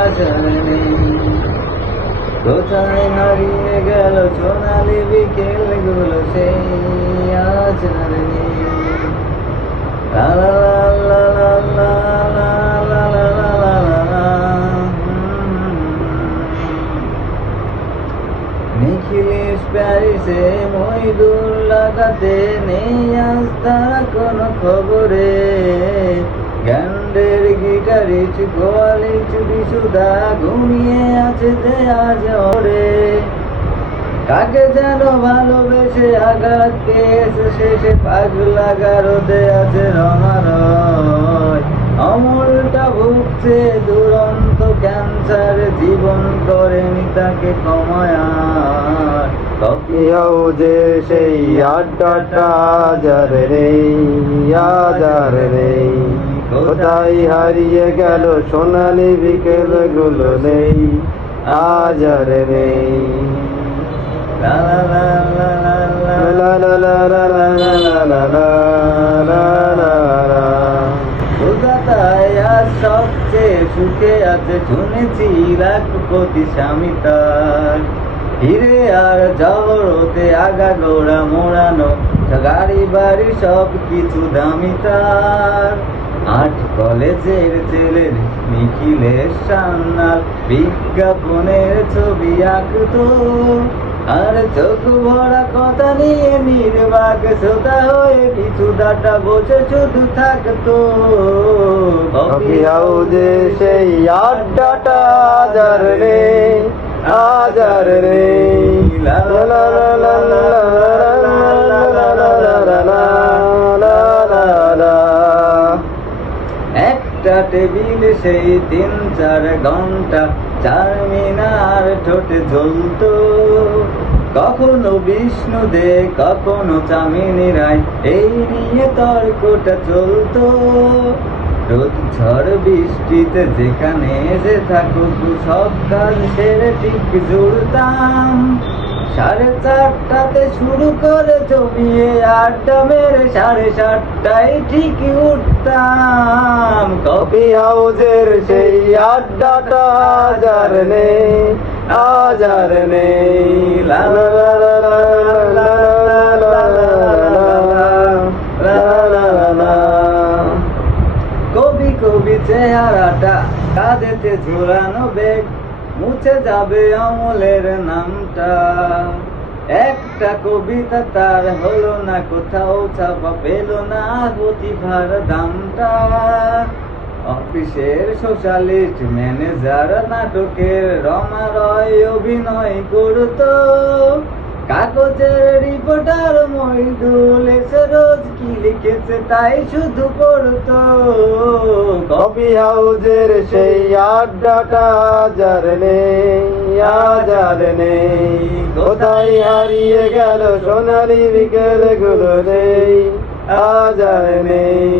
আজার নেই কোথায় হারিয়ে গেল সোনালি বিকেলগুলো সেই আজার নেই নিখিলেশ প্যারিসে মহিদুল লাগাতে নেই আজ তার খবরে জ্ঞান গিটারিচ গোয়ালিচ বিশুদা ঘুমিয়ে আছে যে আজ ওরে কাকে যেন ভালোবেসে আঘাত পেয়েছে শেষে পাগলা গারদে আছে রমারয়। অমলটা ভুগছে দুরন্ত ক্যান্সার, জীবন করেনি তাকে কমায়ার। তকিয়াও যে সেই আড্ডাটা আজার নেই আজার নেই। কোথায় হারিয়ে গেল সোনালি বিকেলগুলো নেই আজ আর নেই সবচেয়ে সুখে আছে শুনেছি লাখপতি স্বামী তার হিরে আর জহরতে আগা গোড়া মোড়ানো গাড়ি বাড়ি সব কিছু দামি তার। আট কলেজের ছেলের নিখিলের সান্নাল বিজ্ঞাপনের ছবি আঁকতো আর চোখ ভরা কথা নিয়ে নির্বাক শ্রোতা হয়ে কিছু দাটা বসে শুধু থাকতো যে সেই আড্ডাটা আজার নেই আজার লা লা টেবিল সেই তিন চার ঘণ্টা। চার মিনার ঠোঁটে জ্বলতো কখনো বিষ্ণু দে, কখনো চামিনী রায়, এই নিয়ে তর্কটা চলতো। রোদ ঝড় বৃষ্টিতে যেখানে যে থাকুক, সব কাজ সেরে ঠিক জুড়তাম সাড়ে চারটাতে শুরু করে জমিয়ে আড্ডা মেরে সাড়ে সাতটায় ঠিক উঠতাম কফি হাউজের সেই আড্ডাটা আজার নেই আজার নেই লা লা লা লা লা লা লা লা কবি কবি চেহারাটা কাঁধেতে ঝুলানো বেগ মুছে যাবে অমলের নামটা। একটা কবিতা তার হলো না, কোথাও ছাপা পেল না প্রতিভার দামটা। অফিসের সোশ্যালিস্ট ম্যানেজার নাটকের রমা রয় অভিনয় করতো। কাগজের রিপোর্টার মহিদুল এসে রোজ কি লিখেছে তাই শুধু পড়তো। কফি হাউজের সেই আড্ডাটা আজার নেই আজার নেই। কোথায় হারিয়ে গেল সোনালি বিকেলগুলো নেই। আজার নেই